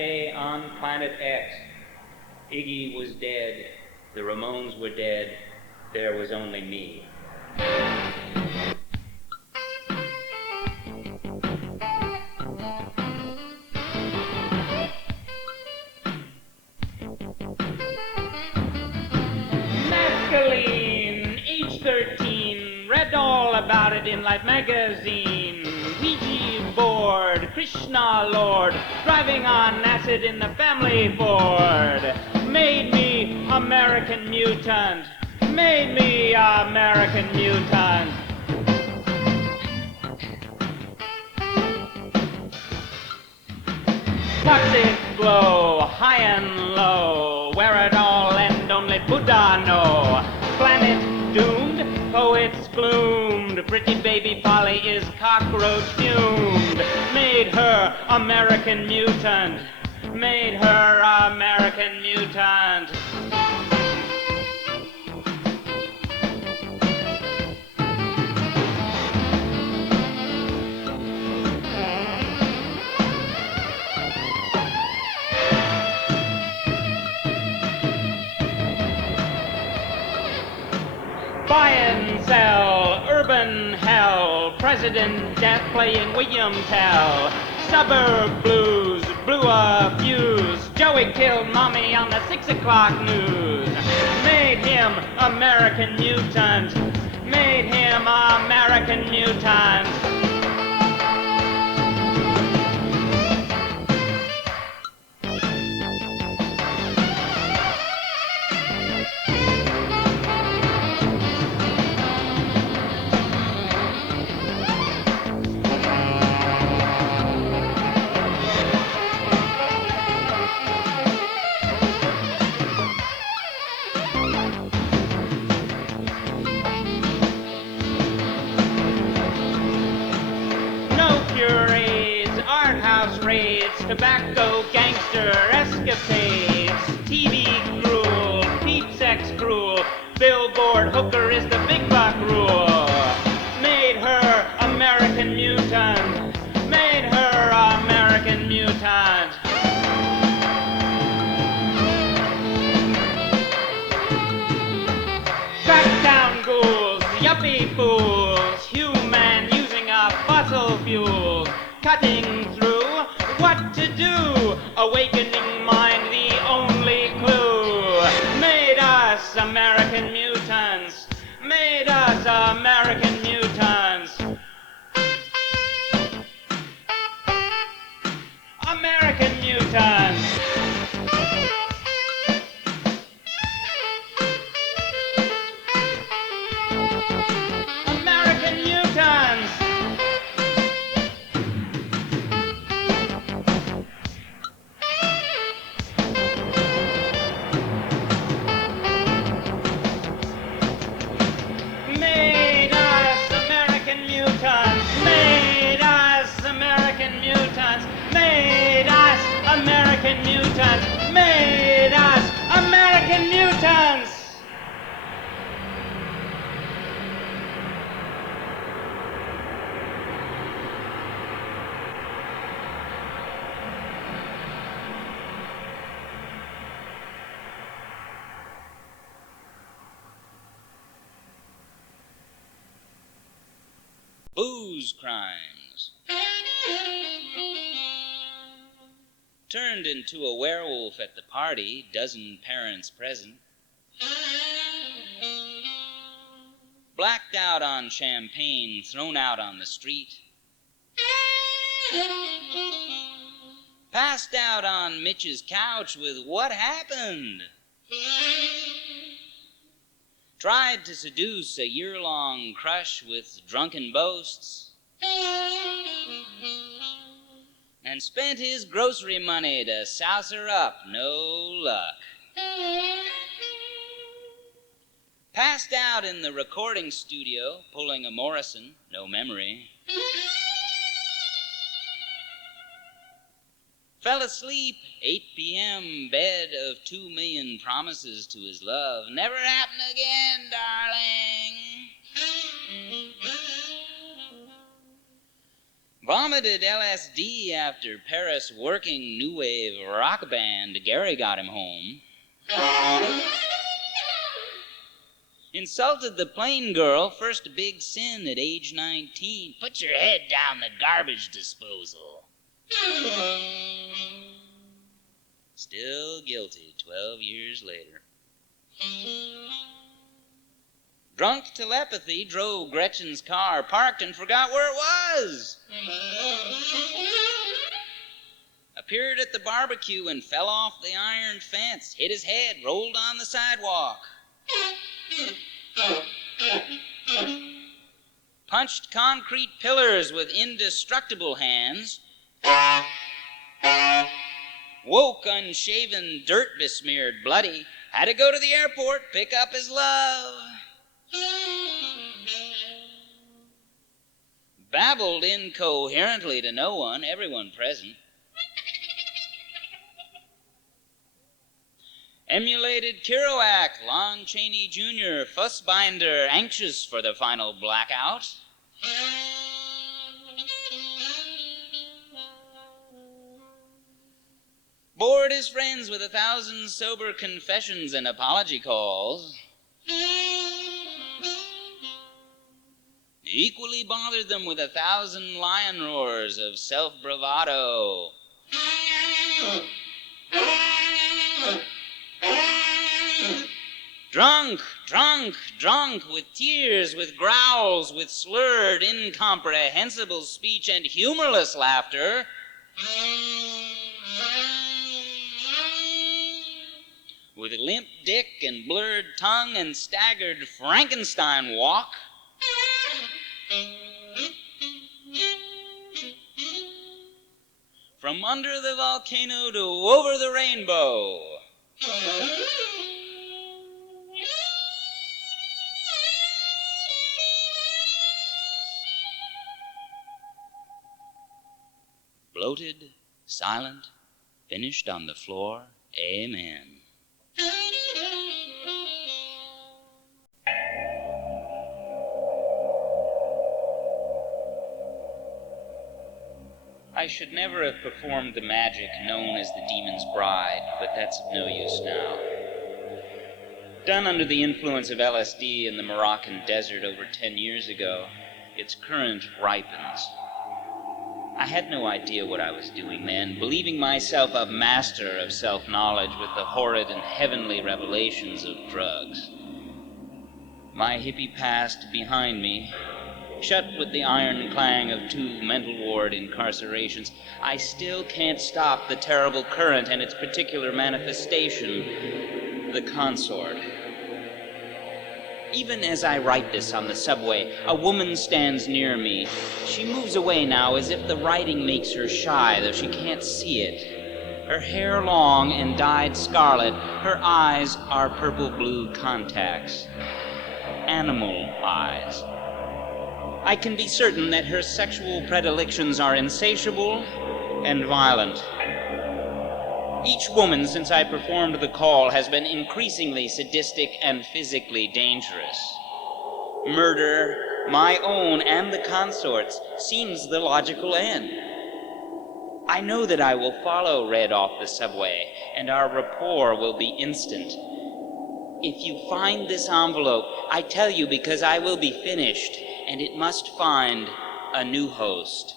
day on Planet X, Iggy was dead, the Ramones were dead, there was only me. Mescaline, age 13, read all about it in Life magazine. Ouija board, Krishna Lord, driving on acid in the family Ford. Made me American mutant, made me American mutant. Toxic glow, high and low, where it all end only Buddha know. Planet doomed, poets gloomed, pretty baby Polly is cockroach fumed. Made her American mutant, made her American mutant. Buy and sell, urban hell, President Death playing William Tell. Suburb blues, blew a fuse, Joey killed mommy on the 6 o'clock news. Made him American mutant, made him American mutant. Tobacco gangster escapades, TV gruel, peep sex cruel, billboard hooker is the big buck rule. Made her American mutant, made her American mutant. Crackdown ghouls, yuppie fools, human using up fossil fuels, cutting through what to do, awakening mind the only clue. Made us American mutants, made us American mutants. American mutants. American mutants. American mutants, made us American mutants! Booze crimes. Turned into a werewolf at the party, dozen parents present. Blacked out on champagne, thrown out on the street. Passed out on Mitch's couch with what happened? Tried to seduce a year-long crush with drunken boasts. And spent his grocery money to souse her up, no luck. Passed out in the recording studio, pulling a Morrison, no memory. Fell asleep, 8 p.m., bed of 2 million promises to his love. Never happen again, darling. Vomited LSD after Paris working new wave rock band. Gary got him home. Insulted the plain girl, first big sin at age 19. Put your head down the garbage disposal. Still guilty 12 years later. Drunk telepathy drove Gretchen's car, parked and forgot where it was. Appeared at the barbecue and fell off the iron fence, hit his head, rolled on the sidewalk. Punched concrete pillars with indestructible hands. Woke unshaven, dirt besmeared, bloody. Had to go to the airport, pick up his love. Babbled incoherently to no one, everyone present. Emulated Kerouac, Lon Chaney Jr., fussbinder, anxious for the final blackout. Bored his friends with 1,000 sober confessions and apology calls. Equally bothered them with 1,000 lion roars of self-bravado. Drunk, drunk, drunk, with tears, with growls, with slurred, incomprehensible speech and humorless laughter. With limp dick and blurred tongue and staggered Frankenstein walk. From under the volcano to over the rainbow. Bloated, silent, finished on the floor. Amen. I should never have performed the magic known as the Demon's Bride, but that's of no use now. Done under the influence of LSD in the Moroccan desert over 10 years ago, its current ripens. I had no idea what I was doing then, believing myself a master of self-knowledge with the horrid and heavenly revelations of drugs. My hippie past behind me, shut with the iron clang of 2 mental ward incarcerations, I still can't stop the terrible current and its particular manifestation, the consort. Even as I write this on the subway, a woman stands near me. She moves away now as if the writing makes her shy, though she can't see it. Her hair long and dyed scarlet, her eyes are purple-blue contacts. Animal eyes. I can be certain that her sexual predilections are insatiable and violent. Each woman since I performed the call has been increasingly sadistic and physically dangerous. Murder, my own and the consort's, seems the logical end. I know that I will follow Red off the subway, and our rapport will be instant. If you find this envelope, I tell you because I will be finished, and it must find a new host.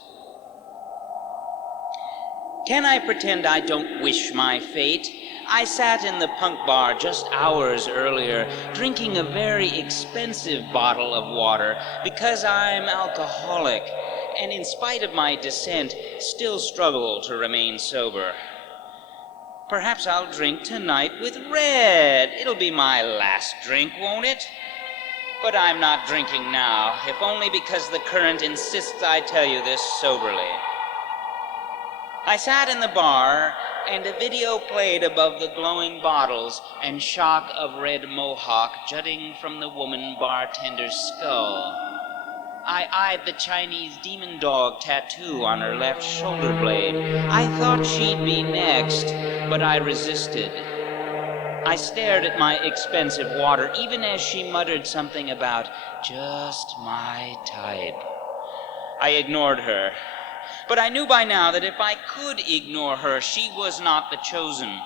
Can I pretend I don't wish my fate? I sat in the punk bar just hours earlier, drinking a very expensive bottle of water because I'm alcoholic, and in spite of my dissent, still struggle to remain sober. Perhaps I'll drink tonight with Red. It'll be my last drink, won't it? But I'm not drinking now, if only because the current insists I tell you this soberly. I sat in the bar, and a video played above the glowing bottles and shock of red mohawk jutting from the woman bartender's skull. I eyed the Chinese demon dog tattoo on her left shoulder blade. I thought she'd be next, but I resisted. I stared at my expensive water, even as she muttered something about just my type. I ignored her. But I knew by now that if I could ignore her, she was not the chosen.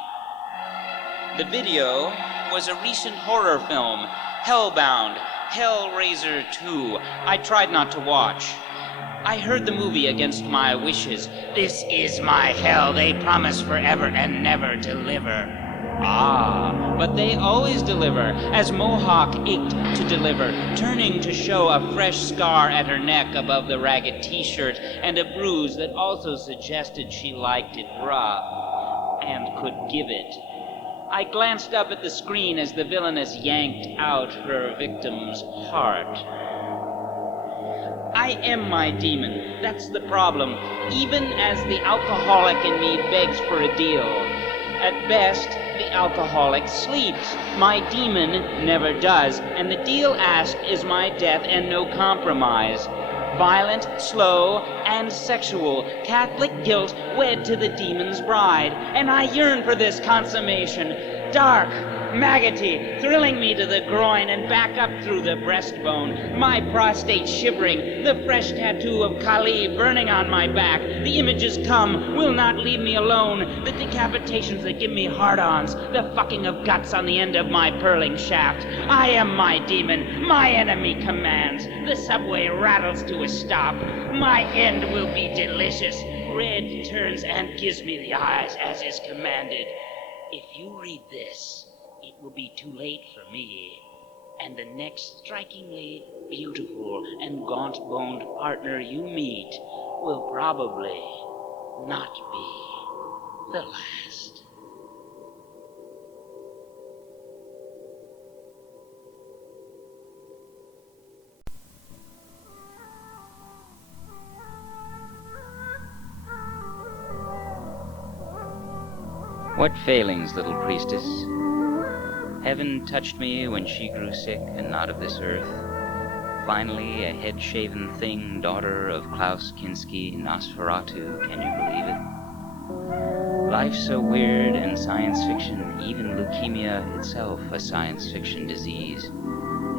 The video was a recent horror film, Hellbound, Hellraiser 2. I tried not to watch. I heard the movie against my wishes. This is my hell, they promise forever and never deliver. Ah, but they always deliver, as Mohawk ached to deliver, turning to show a fresh scar at her neck above the ragged t-shirt and a bruise that also suggested she liked it rough and could give it. I glanced up at the screen as the villainess yanked out her victim's heart. I am my demon, that's the problem, even as the alcoholic in me begs for a deal. At best, the alcoholic sleeps. My demon never does, and the deal asked is my death and no compromise. Violent, slow, and sexual, Catholic guilt wed to the demon's bride, and I yearn for this consummation. Dark, maggoty, thrilling me to the groin and back up through the breastbone, my prostate shivering, the fresh tattoo of Kali burning on my back. The images come, will not leave me alone, the decapitations that give me hard-ons, the fucking of guts on the end of my purling shaft. I am my demon, my enemy commands, the subway rattles to a stop. My end will be delicious, red turns and gives me the eyes as is commanded. If you read this, it will be too late for me, and the next strikingly beautiful and gaunt-boned partner you meet will probably not be the last. What failings, little priestess? Heaven touched me when she grew sick and not of this earth. Finally, a head-shaven thing, daughter of Klaus Kinski, Nosferatu, can you believe it? Life's so weird and science fiction, even leukemia itself a science fiction disease.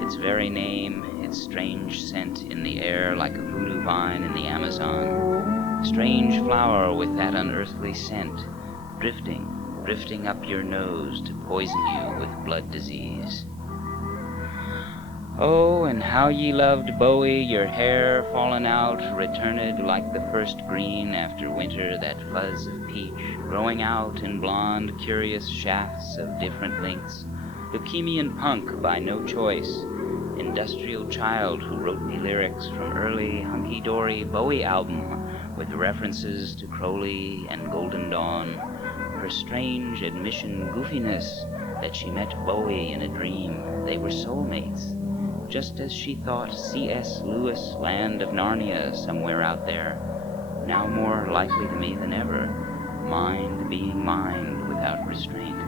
Its very name, its strange scent in the air like a voodoo vine in the Amazon. Strange flower with that unearthly scent, drifting up your nose to poison you with blood disease. Oh, and how ye loved Bowie, your hair fallen out, returned like the first green after winter, that fuzz of peach, growing out in blonde, curious shafts of different lengths. Leukemian punk by no choice, industrial child who wrote me lyrics from early hunky-dory Bowie album with references to Crowley and Golden Dawn. Her strange admission goofiness that she met Bowie in a dream. They were soulmates, just as she thought C.S. Lewis' Land of Narnia somewhere out there, now more likely to me than ever, mind being mind without restraint.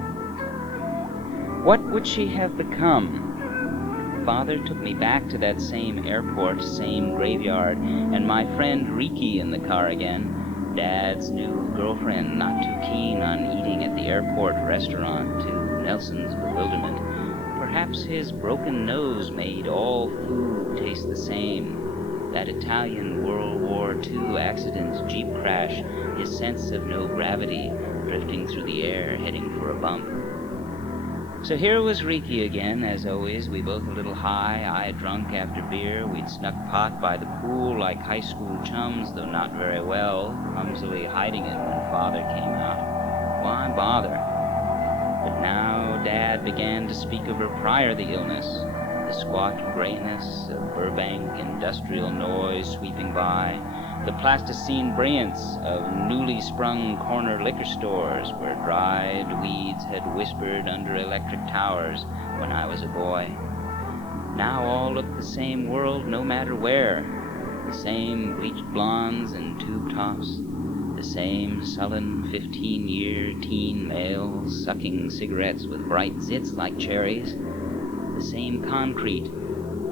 What would she have become? Father took me back to that same airport, same graveyard, and my friend Riki in the car again. Dad's new girlfriend, not too keen on eating at the airport restaurant, to Nelson's bewilderment. Perhaps his broken nose made all food taste the same. That Italian World War II accident, jeep crash, his sense of no gravity, drifting through the air, heading for a bump. So here was Riki again, as always, we both a little high, I drunk after beer. We'd snuck pot by the pool like high school chums, though not very well, clumsily hiding it when Father came out. Why bother? But now Dad began to speak of her prior the illness, the squat grayness of Burbank industrial noise sweeping by, the plasticine brilliance of newly sprung corner liquor stores where dried weeds had whispered under electric towers when I was a boy. Now all looked the same world no matter where, the same bleached blondes and tube tops, the same sullen 15-year teen males sucking cigarettes with bright zits like cherries, the same concrete,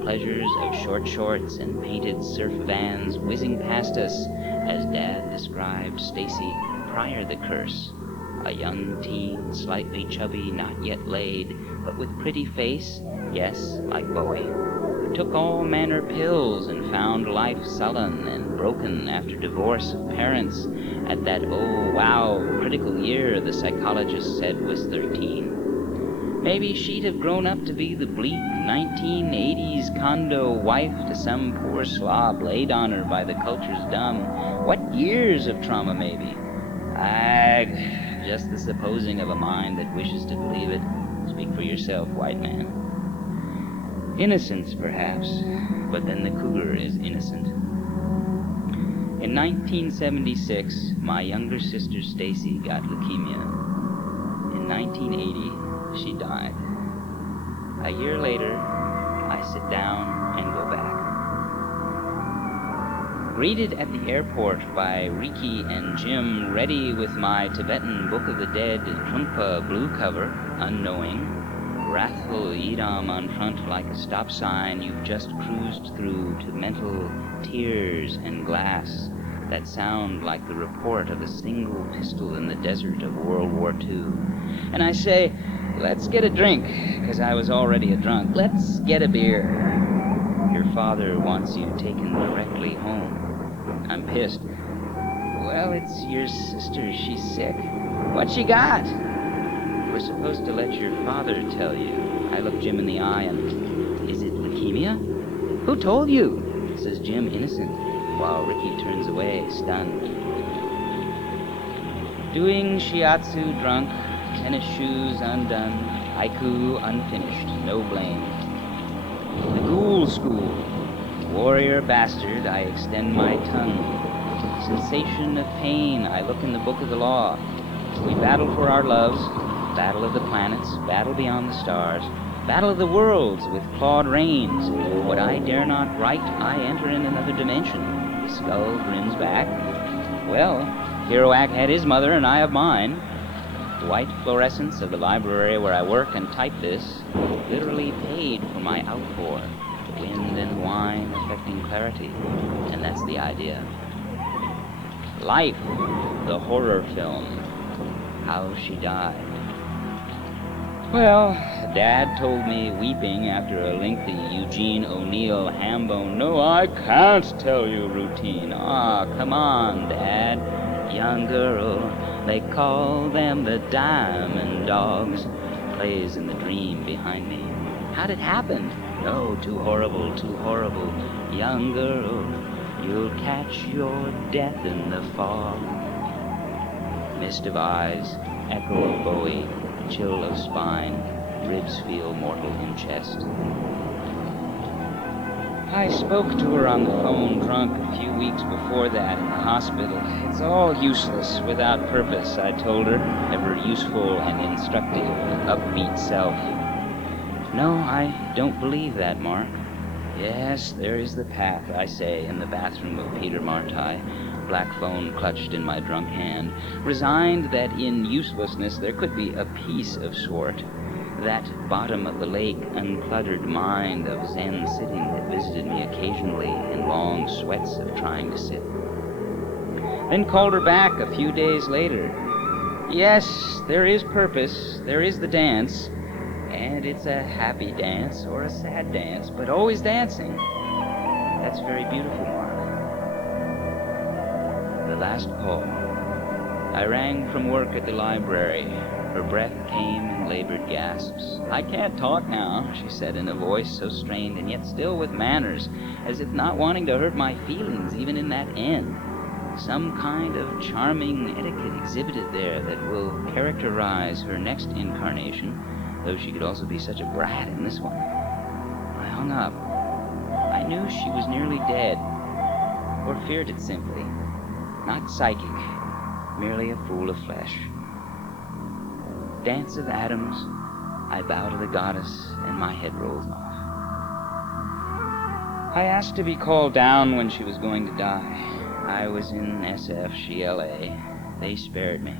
pleasures of short shorts and painted surf vans whizzing past us as Dad described Stacy prior the curse, a young teen, slightly chubby, not yet laid, but with pretty face, yes, like Bowie, took all manner pills and found life sullen and broken after divorce of parents at that, oh wow, critical year the psychologist said was 13. Maybe she'd have grown up to be the bleak 1980s condo wife to some poor slob laid on her by the culture's dumb. What years of trauma, maybe? Just the supposing of a mind that wishes to believe it. Speak for yourself, white man. Innocence, perhaps, but then the cougar is innocent. In 1976, my younger sister Stacy got leukemia. In 1980, she died. A year later, I sit down and go back. Greeted at the airport by Riki and Jim, ready with my Tibetan Book of the Dead Trungpa blue cover, unknowing, wrathful Yidam on front like a stop sign you've just cruised through to mental tears and glass that sound like the report of a single pistol in the desert of World War II. And I say, let's get a drink, because I was already a drunk. Let's get a beer. Your father wants you taken directly home. I'm pissed. Well, it's your sister. She's sick. What she got? We're supposed to let your father tell you. I look Jim in the eye and, is it leukemia? Who told you? Says Jim, innocent, while Riki turns away, stunned. Doing shiatsu drunk, tennis shoes undone, haiku unfinished, no blame. The ghoul school. Warrior bastard, I extend my tongue. Sensation of pain, I look in the book of the law. We battle for our loves, battle of the planets, battle beyond the stars, battle of the worlds with clawed reins. What I dare not write, I enter in another dimension. The skull grins back. Well, Kerouac had his mother and I have mine. The white fluorescence of the library where I work and type this literally paid for my outpour. Wind and wine affecting clarity, and that's the idea. Life, the horror film, how she died. Well, Dad told me, weeping after a lengthy Eugene O'Neill hambone, no, I can't tell you routine. Ah, come on, Dad. Young girl, they call them the Diamond Dogs. Plays in the dream behind me. How'd it happen? No, too horrible, too horrible. Young girl, you'll catch your death in the fog. Mist of eyes, echo of Bowie, chill of spine, ribs feel mortal in chest. I spoke to her on the phone drunk a few weeks before that in the hospital. It's all useless, without purpose, I told her, ever useful and instructive, upbeat self. No, I don't believe that, Mark. Yes, there is the path, I say, in the bathroom of Peter Martai, black phone clutched in my drunk hand, resigned that in uselessness there could be a peace of sort, that bottom of the lake, uncluttered mind of Zen sitting that visited me occasionally in long sweats of trying to sit. Then called her back a few days later. Yes, there is purpose, there is the dance, and it's a happy dance or a sad dance, but always dancing. That's very beautiful, Mark. The last call. I rang from work at the library. Her breath came in labored gasps. I can't talk now, she said in a voice so strained and yet still with manners, as if not wanting to hurt my feelings even in that end. Some kind of charming etiquette exhibited there that will characterize her next incarnation, though she could also be such a brat in this one. I hung up. I knew she was nearly dead, or feared it simply. Not psychic, merely a fool of flesh. Dance of atoms, I bow to the goddess, and my head rolls off. I asked to be called down when she was going to die. I was in SF, she LA. They spared me.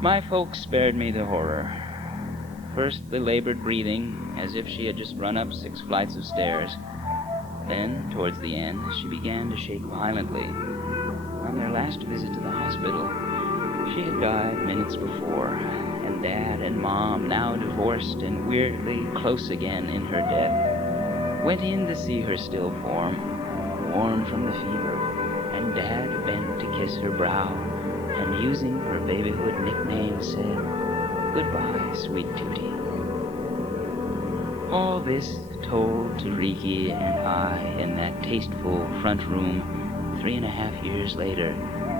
My folks spared me the horror. First the labored breathing, as if she had just run up 6 flights of stairs. Then, towards the end, she began to shake violently. On their last visit to the hospital, she had died minutes before, and Dad and Mom, now divorced and weirdly close again in her death, Went in to see her still form, worn from the fever, and Dad bent to kiss her brow, and using her babyhood nickname said, "Goodbye, sweet Tootie." All this told to Riki and I in that tasteful front room 3.5 years later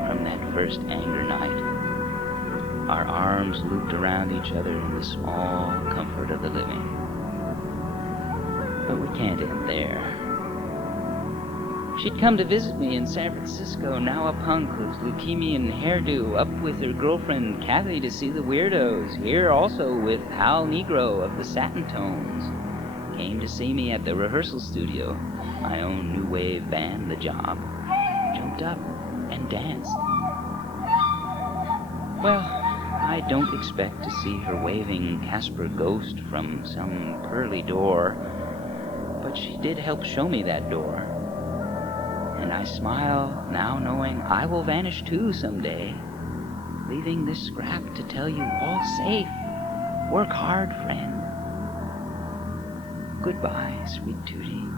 from that first anger night. Our arms looped around each other in the small comfort of the living. But we can't end there. She'd come to visit me in San Francisco, now a punk with leukemian hairdo, up with her girlfriend Kathy to see the Weirdos, here also with Hal Negro of the Satin Tones. Came to see me at the rehearsal studio, my own new wave band, The Job. Jumped up and danced. Well, I don't expect to see her waving Casper Ghost from some pearly door, but she did help show me that door. And I smile now knowing I will vanish too someday, leaving this scrap to tell you all safe. Work hard, friend. Goodbye, sweet Tootie.